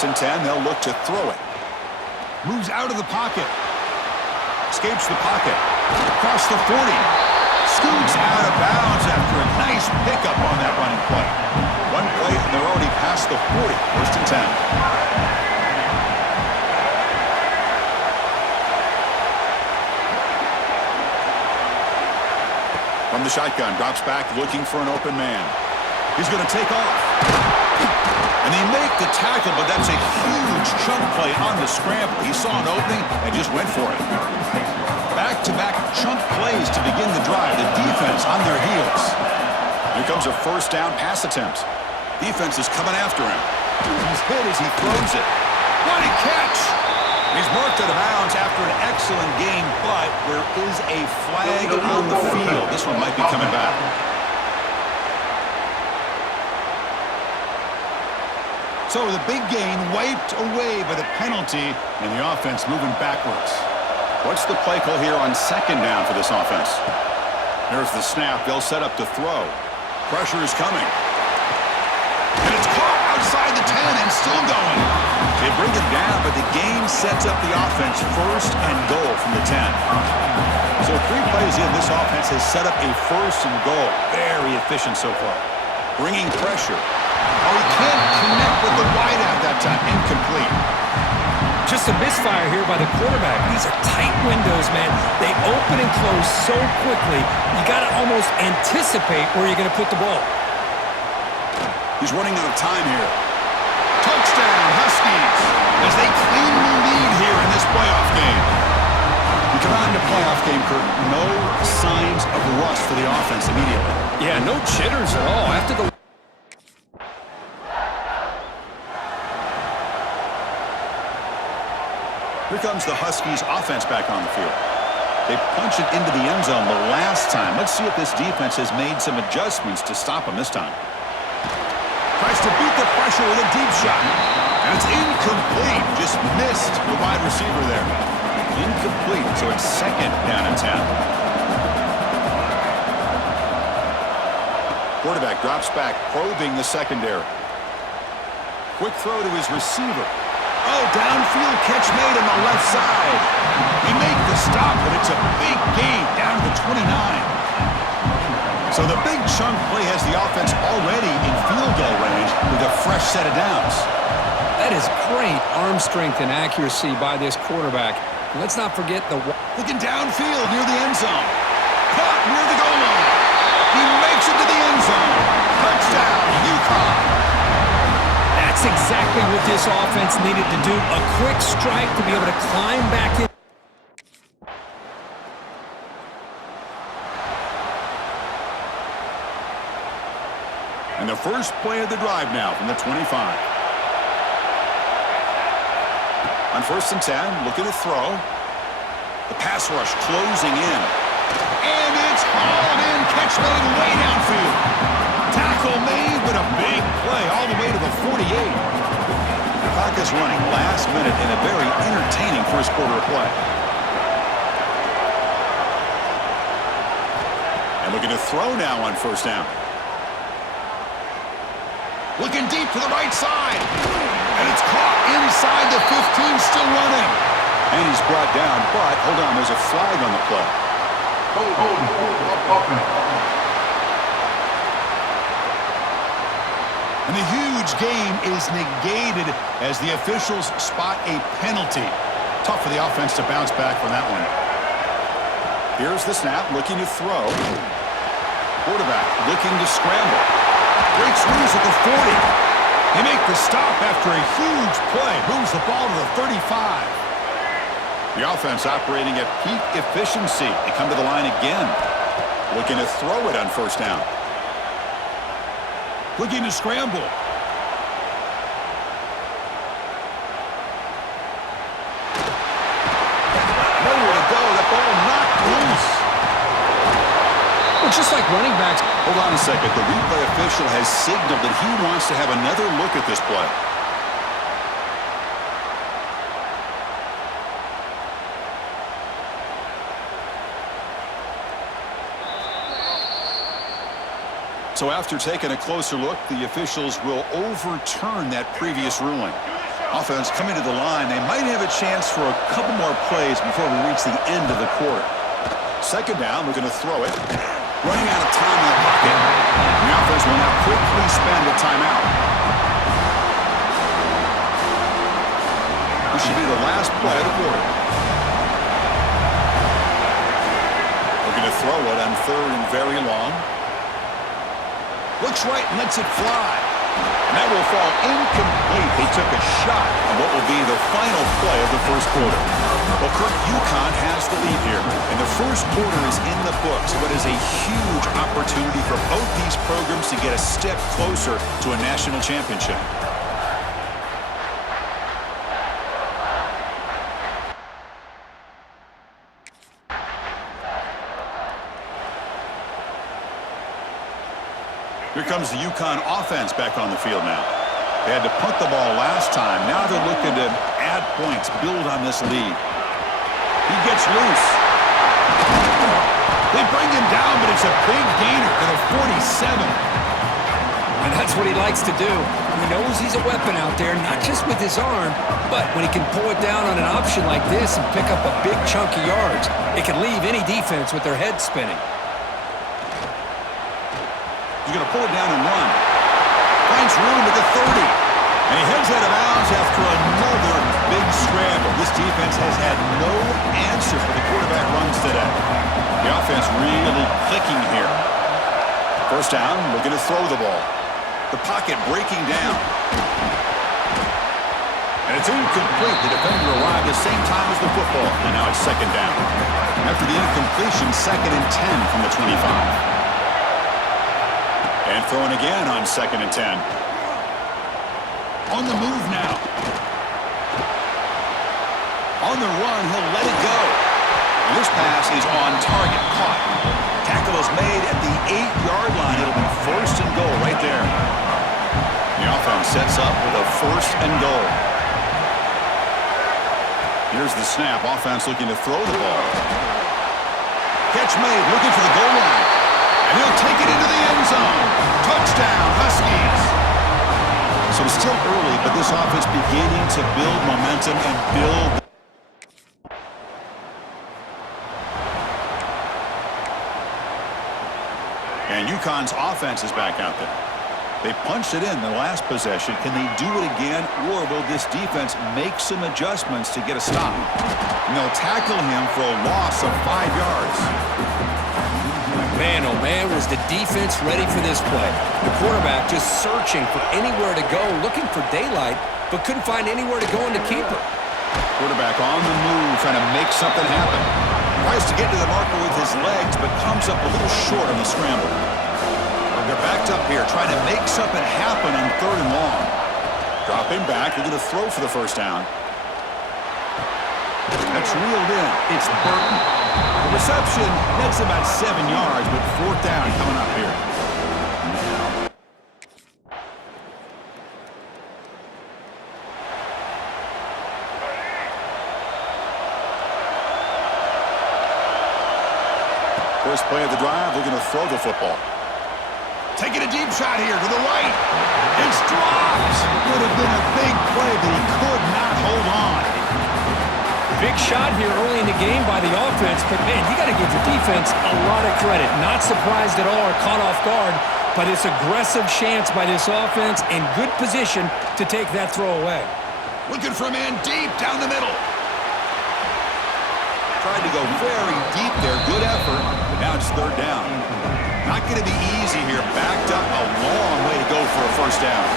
First and 10, they'll look to throw it. Moves out of the pocket. Escapes the pocket. Across the 40. Scoots out of bounds after a nice pickup on that running play. One play, and they're already past the 40. First and 10. From the shotgun, drops back, looking for an open man. He's going to take off. And they make the tackle, but that's a huge chunk play on the scramble. He saw an opening and just went for it. Back-to-back chunk plays to begin the drive. The defense on their heels. Here comes a first down pass attempt. Defense is coming after him. He's hit as he throws it. What a catch! He's marked out of bounds after an excellent game, but there is a flag on the field. This one might be coming back. So the big gain wiped away by the penalty, and the offense moving backwards. What's the play call here on second down for this offense? There's the snap. They'll set up to throw. Pressure is coming. And it's caught outside the 10 and still going. They bring it down, but the game sets up the offense first and goal from the 10. So 3 plays in, this offense has set up a first and goal. Very efficient so far. Bringing pressure. Oh, he can't connect with the wideout that time. Incomplete. Just a misfire here by the quarterback. These are tight windows, man. They open and close so quickly. You got to almost anticipate where you're going to put the ball. He's running out of time here. Touchdown, Huskies, as they claim the lead here in this playoff game. We come out into playoff game, Kurt. No signs of rust for the offense immediately. Yeah, no jitters at all. After the Here comes the Huskies offense back on the field. They punch it into the end zone the last time. Let's see if this defense has made some adjustments to stop them this time. Tries to beat the pressure with a deep shot. And it's incomplete. Just missed the wide receiver there. Incomplete, so it's second down and 10. Quarterback drops back, probing the secondary. Quick throw to his receiver. Oh, downfield catch made on the left side. They make the stop, but it's a big gain down to the 29. So the big chunk play has the offense already in field goal range with a fresh set of downs. That is great arm strength and accuracy by this quarterback. Let's not forget the... Looking downfield near the end zone. Caught near the goal line. He makes it to the end zone. Touchdown, UConn. That's exactly what this offense needed to do. A quick strike to be able to climb back in. And the first play of the drive now from the 25. On first and 10, looking to throw. The pass rush closing in. And it's hauled in. Catch made way downfield. Tackle made, but a big play all the way to the 48. The clock is running last minute in a very entertaining first quarter of play. And looking to throw now on first down. Looking deep to the right side. And it's caught inside the 15, still running. And he's brought down, but hold on, there's a flag on the play. And the huge game is negated as the officials spot a penalty. Tough for the offense to bounce back from that one. Here's the snap, looking to throw. Quarterback looking to scramble. Breaks loose at the 40. They make the stop after a huge play. Moves the ball to the 35. The offense operating at peak efficiency. They come to the line again. Looking to throw it on first down. Looking to scramble. Nowhere to go. That ball knocked loose. Well, just like running backs. Hold on a second. The replay official has signaled that he wants to have another look at this play. So after taking a closer look, the officials will overturn that previous ruling. Offense coming to the line. They might have a chance for a couple more plays before we reach the end of the quarter. Second down, we're going to throw it. Running out of time in the pocket. The offense will now quickly spend a timeout. This should be the last play of the quarter. We're going to throw it on third and very long. Looks right and lets it fly. And that will fall incomplete. They took a shot on what will be the final play of the first quarter. Well, Kirk, UConn has the lead here. And the first quarter is in the books. What is a huge opportunity for both these programs to get a step closer to a national championship. Here comes the UConn offense back on the field now. They had to punt the ball last time. Now they're looking to add points, build on this lead. He gets loose. They bring him down, but it's a big gainer to the 47. And that's what he likes to do. He knows he's a weapon out there, not just with his arm, but when he can pull it down on an option like this and pick up a big chunk of yards, it can leave any defense with their head spinning. He's going to pull it down and run. Finds room at the 30. And he heads out of bounds after another big scramble. This defense has had no answer for the quarterback runs today. The offense really clicking here. First down, we're going to throw the ball. The pocket breaking down. And it's incomplete. The defender arrived at the same time as the football. And now it's second down. After the incompletion, 2nd and 10 from the 25. And throwing again on 2nd and 10. On the move now. On the run, he'll let it go. And this pass is on target, caught. Tackle is made at the 8-yard line. It'll be 1st and goal right there. The offense sets up with a 1st and goal. Here's the snap. Offense looking to throw the ball. Catch made, looking for the goal line. And he'll take it into the end zone. Touchdown, Huskies. So it's still early, but this offense beginning to build momentum and build. And UConn's offense is back out there. They punched it in the last possession. Can they do it again, or will this defense make some adjustments to get a stop? And they'll tackle him for a loss of 5 yards. Man, oh man, was the defense ready for this play. The quarterback just searching for anywhere to go, looking for daylight, but couldn't find anywhere to go in the keeper. Quarterback on the move, trying to make something happen. Tries to get to the marker with his legs, but comes up a little short on the scramble. They're backed up here, trying to make something happen on 3rd and long. Dropping back, they're going to throw for the first down. That's reeled in. It's Burton. The reception, that's about 7 yards, but 4th down coming up here. First play of the drive, they're going to throw the football. Taking a deep shot here to the right. It's dropped. Would have been a big play, but he could not hold on. Big shot here early in the game by the offense, but man, you got to give the defense a lot of credit. Not surprised at all or caught off guard by this aggressive chance by this offense in good position to take that throw away. Looking for a man deep down the middle. Tried to go very deep there. Good effort, but now it's 3rd down. Not going to be easy here. Backed up a long way to go for a first down.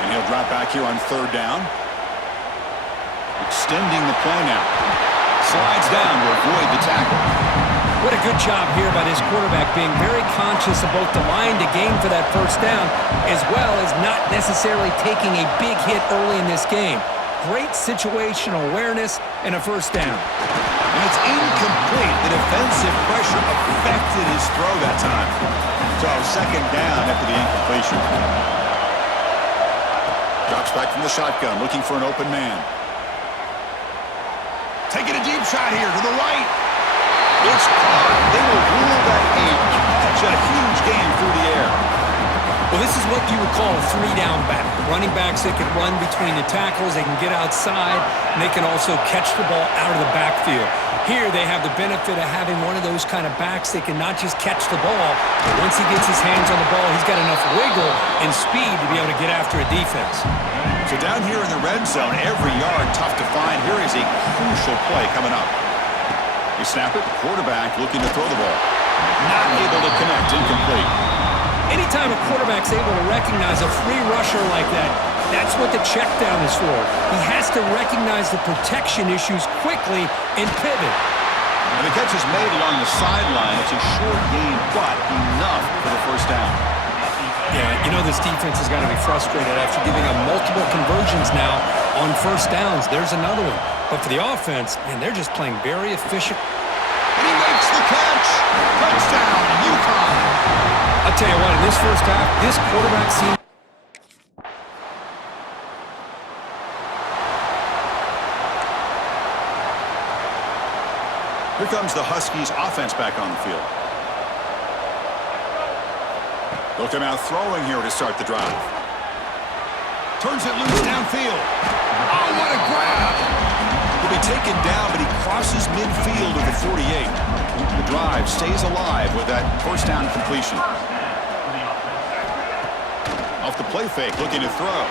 And he'll drop back here on 3rd down. Extending the play now. Slides down to avoid the tackle. What a good job here by this quarterback, being very conscious of both the line to gain for that first down, as well as not necessarily taking a big hit early in this game. Great situational awareness and a first down. And it's incomplete. The defensive pressure affected his throw that time. So 2nd down after the incompletion. Drops back from the shotgun, looking for an open man. Taking a deep shot here to the right. It's caught. They will rule that a catch. A huge game through the air. Well, this is what you would call a three-down back. Running backs that can run between the tackles, they can get outside, and they can also catch the ball out of the backfield. Here, they have the benefit of having one of those kind of backs that can not just catch the ball, but once he gets his hands on the ball, he's got enough wiggle and speed to be able to get after a defense. So down here in the red zone, every yard tough to find. Here is a crucial play coming up. You snap it, quarterback looking to throw the ball. Not able to connect, incomplete. Anytime a quarterback's able to recognize a free rusher like that, that's what the check down is for. He has to recognize the protection issues quickly and pivot. And the catch is made along the sideline. It's a short gain, but enough for the first down. Yeah, you know this defense has got to be frustrated after giving up multiple conversions now on first downs. There's another one. But for the offense, man, they're just playing very efficient. And he makes the catch. Touchdown, UConn. I'll tell you what, in this first half, this quarterback seemed... Here comes the Huskies offense back on the field. They'll come out throwing here to start the drive. Turns it loose downfield. Oh, what a grab! He'll be taken down, but he crosses midfield with the 48. The drive stays alive with that first down completion. Off the play fake, looking to throw.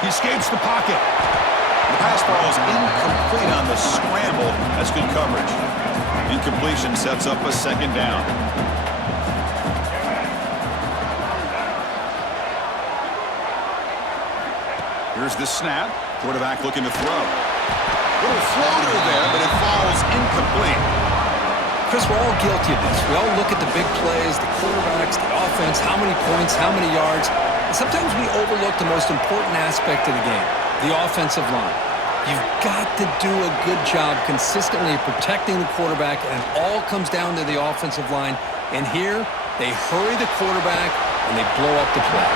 He escapes the pocket. The pass ball is incomplete on the scramble. That's good coverage. Incompletion sets up a second down. Here's the snap. Quarterback looking to throw. Little floater there, but it falls incomplete. Chris, we're all guilty of this. We all look at the big plays, the quarterbacks, the offense, how many points, how many yards. And sometimes we overlook the most important aspect of the game, the offensive line. You've got to do a good job consistently protecting the quarterback, and it all comes down to the offensive line. And here, they hurry the quarterback, and they blow up the play.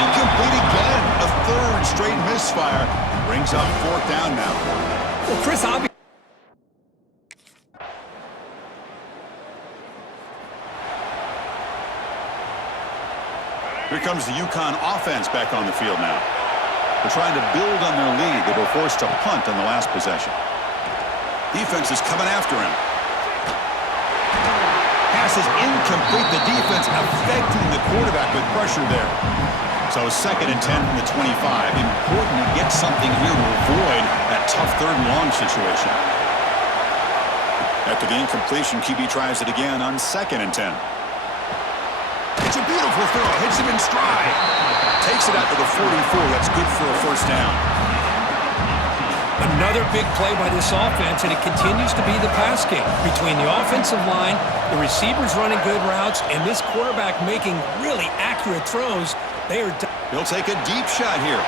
Incomplete again. A third straight misfire. Brings up fourth down now. Well, Chris, obviously... Here comes the UConn offense back on the field now. They're trying to build on their lead. They were forced to punt on the last possession. Defense is coming after him. Pass is incomplete. The defense affecting the quarterback with pressure there. So 2nd and 10 from the 25. Important to get something here to avoid that tough third and long situation. After the incompletion, QB tries it again on 2nd and 10. It's a beautiful throw. Hits him in stride. Takes it out to the 44. That's good for a first down. Another big play by this offense, and it continues to be the pass game. Between the offensive line, the receivers running good routes, and this quarterback making really accurate throws, they are... He'll take a deep shot here.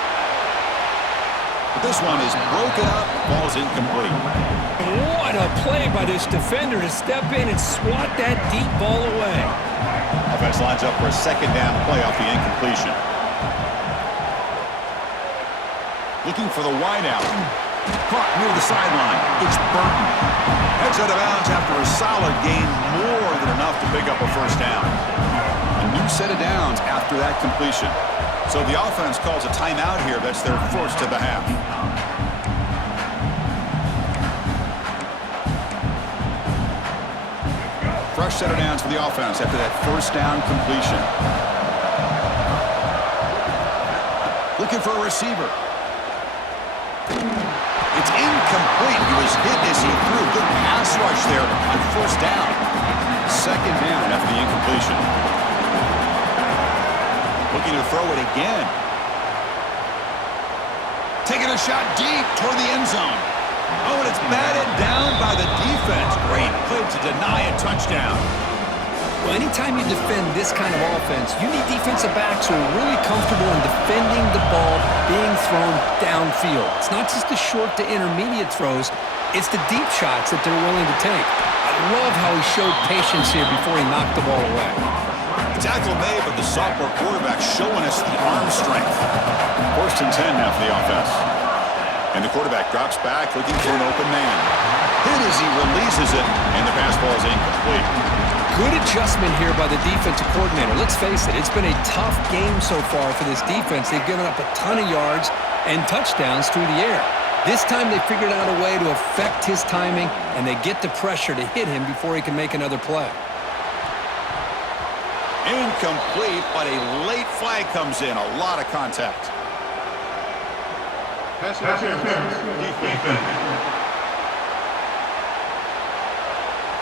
But this one is broken up. Ball's incomplete. What a play by this defender to step in and swat that deep ball away. Offense lines up for a second down play off the incompletion. Looking for the wideout. Caught near the sideline. It's Burton. Heads out of bounds after a solid gain, more than enough to pick up a first down. A new set of downs after that completion. So the offense calls a timeout here. That's their first of the half. Fresh set of downs for the offense after that first down completion. Looking for a receiver. It's incomplete. He was hit as he threw. Good pass rush there on first down. Second down after the incompletion. Looking to throw it again. Taking a shot deep toward the end zone. Oh, and it's batted down by the defense. Great play to deny a touchdown. Well, anytime you defend this kind of offense, you need defensive backs who are really comfortable in defending the ball being thrown downfield. It's not just the short to intermediate throws, it's the deep shots that they're willing to take. I love how he showed patience here before he knocked the ball away. The tackle made, but the sophomore quarterback showing us the arm strength. 1st and 10 now for the offense. And the quarterback drops back looking for an open man. Hit as he releases it, and the pass ball is incomplete. Good adjustment here by the defensive coordinator. Let's face it, it's been a tough game so far for this defense. They've given up a ton of yards and touchdowns through the air. This time they figured out a way to affect his timing, and they get the pressure to hit him before he can make another play. Incomplete, but a late flag comes in. A lot of contact.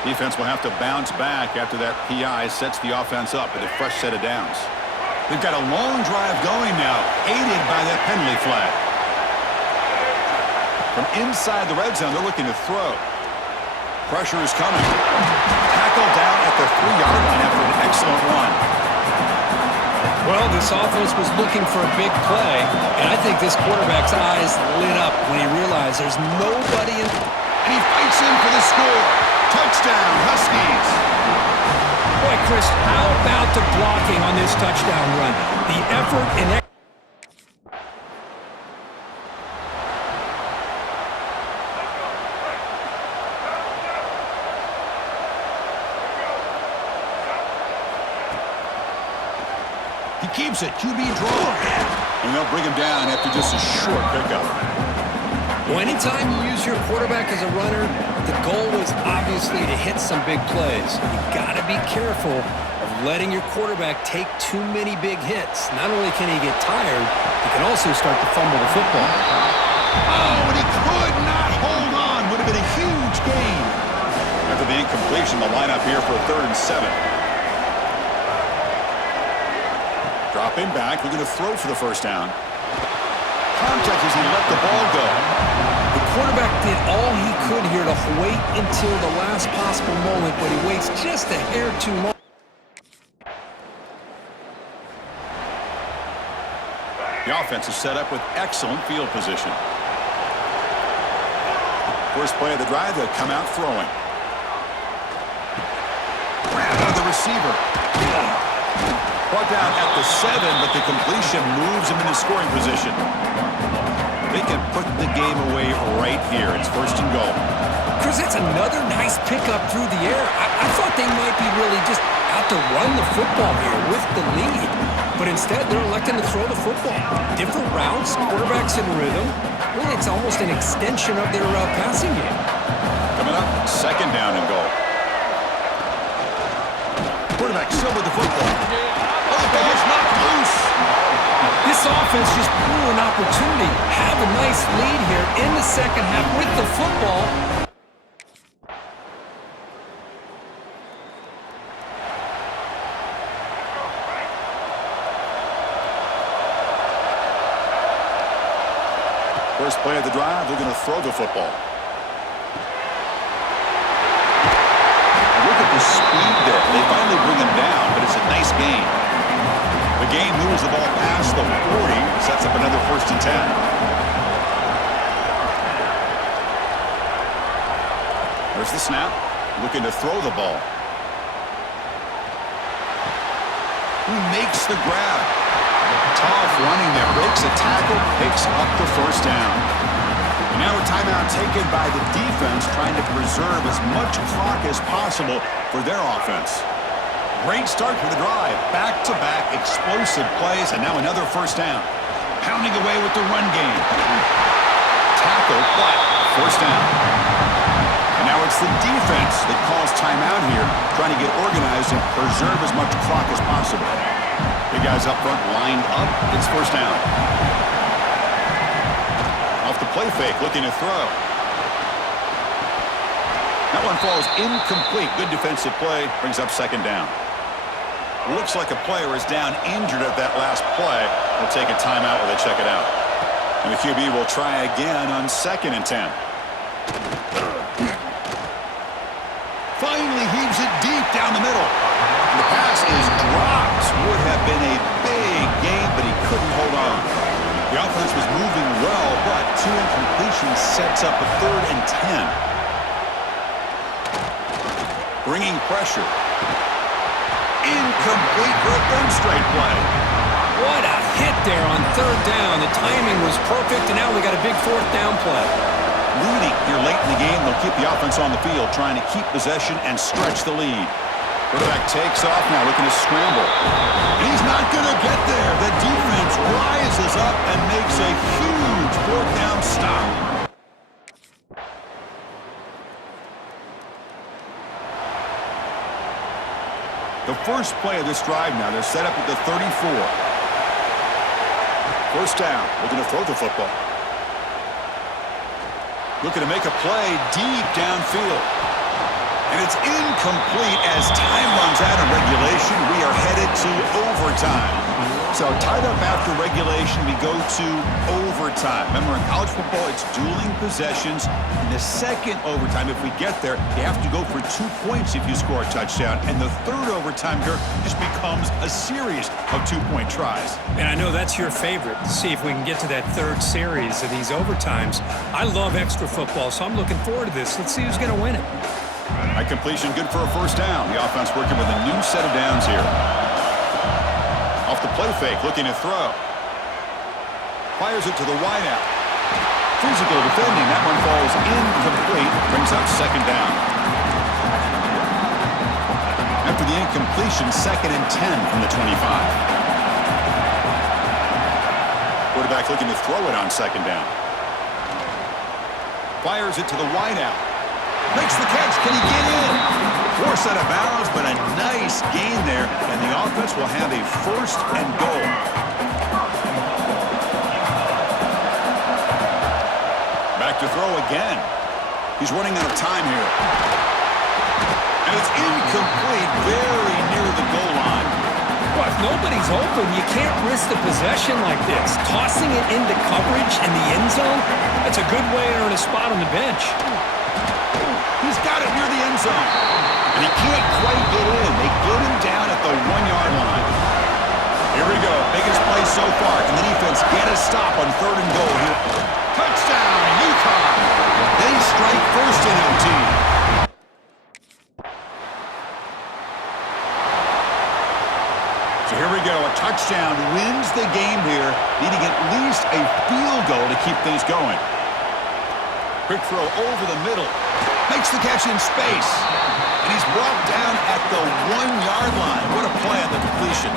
Defense will have to bounce back after that PI sets the offense up with a fresh set of downs. They've got a long drive going now, aided by that penalty flag. From inside the red zone, they're looking to throw. Pressure is coming. Tackled down at the 3-yard line after an excellent run. Well, this offense was looking for a big play, and I think this quarterback's eyes lit up when he realized there's nobody in. And he fights in for the score. Touchdown, Huskies. Boy, Chris, how about the blocking on this touchdown run? The effort and He keeps it. QB draw. And they'll bring him down after just a short pickup. well, anytime you use your quarterback as a runner, the goal is obviously to hit some big plays. You've got to be careful of letting your quarterback take too many big hits. Not only can he get tired, he can also start to fumble the football. Oh, and he could not hold on. Would have been a huge gain. After the incompletion, the lineup here for a 3rd and 7. Drop him back. We're going to throw for the first down. Contact as he let the ball go. The quarterback did all he could here to wait until the last possible moment, but he waits just a hair too long. The offense is set up with excellent field position. First play of the drive, they'll come out throwing. The receiver. Brought down at the 7, but the completion moves him into scoring position. They can put the game away right here. It's 1st and goal. Chris, it's another nice pickup through the air. I thought they might be really just out to run the football here with the lead. But instead, they're electing to throw the football. Different routes, quarterbacks in rhythm. Really, it's almost an extension of their passing game. Coming up, 2nd down and goal. Quarterback still with the football. Oh, the ball's knocked loose. This offense just blew an opportunity. Have a nice lead here in the second half with the football. First play of the drive, they're going to throw the football. Look at the speed there. They finally bring him down, but it's a nice gain. The game moves the ball past the 40, sets up another 1st and 10. There's the snap, looking to throw the ball. He makes the grab. Tough running there, breaks a tackle, picks up the 1st down. And now a timeout taken by the defense, trying to preserve as much clock as possible for their offense. Great start for the drive. Back-to-back explosive plays, and now another 1st down. Pounding away with the run game. Tackle, but 1st down. And now it's the defense that calls timeout here, trying to get organized and preserve as much clock as possible. The guys up front lined up. It's 1st down. Off the play fake, looking to throw. That one falls incomplete. Good defensive play. Brings up 2nd down. Looks like a player is down injured at that last play. We'll take a timeout while they check it out. And the QB will try again on 2nd and 10. Finally heaves it deep down the middle. The pass is dropped. Would have been a big gain, but he couldn't hold on. The offense was moving well, but 2 incompletions sets up a 3rd and 10. Bringing pressure. Incomplete for a third straight play. What a hit there on 3rd down. The timing was perfect, and now we got a big 4th down play. Leading here late in the game, they'll keep the offense on the field, trying to keep possession and stretch the lead. Quarterback takes off now, looking to scramble. And he's not going to get there. The defense rises up and makes a huge fourth down stop. The first play of this drive now, they're set up at the 34. First down, looking to throw the football. Looking to make a play deep downfield. And it's incomplete as time runs out of regulation. We are headed to overtime. So tied up after regulation, we go to overtime. Remember, in college football, it's dueling possessions. In the second overtime, if we get there, you have to go for 2 points if you score a touchdown. And the third overtime here just becomes a series of 2-point tries. And I know that's your favorite, to see if we can get to that third series of these overtimes. I love extra football, so I'm looking forward to this. Let's see who's going to win it. High completion, good for a first down. The offense working with a new set of downs here. Off the play fake, looking to throw. Fires it to the wideout. Physical defending. That one falls incomplete. Brings up second down. After the incompletion, 2nd and 10 from the 25. Quarterback looking to throw it on second down. Fires it to the wideout. Makes the catch. Can he get in? Force out of bounds, but a nice gain there, and the offense will have a first and goal. Back to throw again. He's running out of time here. And it's incomplete, very near the goal line. Well, if nobody's open, you can't risk the possession like this. Tossing it into coverage in the end zone, that's a good way to earn a spot on the bench. He's got it near the end zone. And he can't quite get in. They get him down at the 1-yard line. Here we go. Biggest play so far. Can the defense get a stop on 3rd and goal here? Touchdown, UConn. They strike first in OT. So here we go. A touchdown wins the game here, needing at least a field goal to keep things going. Quick throw over the middle. Makes the catch in space. And he's brought down at the 1-yard line. What a play on the completion.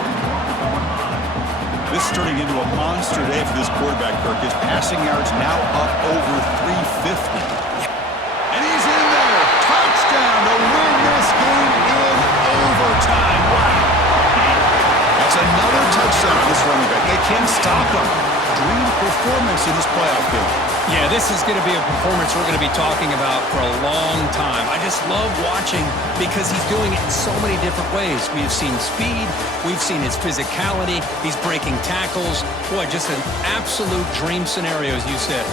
This is turning into a monster day for this quarterback, Kirk. His passing yards now up over 350. And he's in there. Touchdown to win this game in overtime. Wow. That's another touchdown for this running back. They can't stop him. Dream performance in this playoff game. Yeah, this is going to be a performance we're going to be talking about for a long time. I just love watching because he's doing it in so many different ways. We've seen speed. We've seen his physicality. He's breaking tackles. Boy, just an absolute dream scenario, as you said.